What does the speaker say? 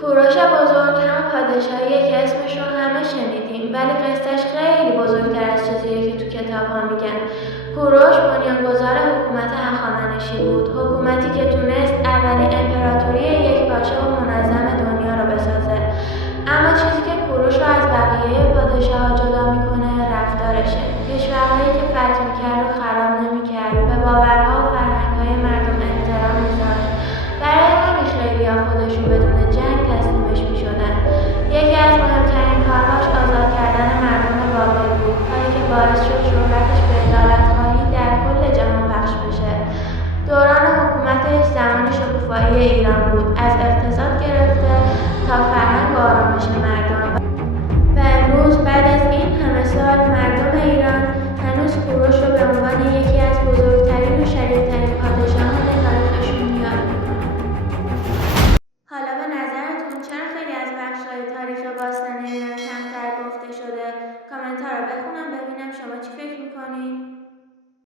کوروش بزرگ هم پادشاهیه که اسمش رو همه شنیدیم، ولی قصهش خیلی بزرگتر از چیزیه که تو کتاب ها میگن. کوروش بنیانگذار حکومت هخامنشی بود، حکومتی که تونست اولین امپراتوری یکپارچه و منظم دنیا رو بسازه. اما چیزی که کوروش رو از بقیه پادشاه‌ها جدا میکنه رفتارشه. کشورهایی که فتح میکرد و خراب نمیکرد، به باورها و فرهنگ‌های مردم احترام میذاشت. برای همین خیلی‌ها خودشون بدون جنگ تسلیمش میشدن. یکی از مهمترین کارهاش آزاد کردن مردم بابل بود، کاری که باعث شد شهرتش به عدالت‌خواهی در کل جهان پخش بشه. دوران حکومتش زمان شکوفایی ایران بود، از اقتصاد گرفته تا فرهنگ و آرامش مردم. و امروز بعد از این همه سال مردم ایران هنوز کوروش رو به عنوان یکی از بزرگترین و شریفترین پادشاهان تاریخشون یاد میکنن. حالا به نظرتون چرا خیلی از بخش‌های تاریخ باستان ایران کمتر گفته شده؟ کامنت ها رو بخونم ببینم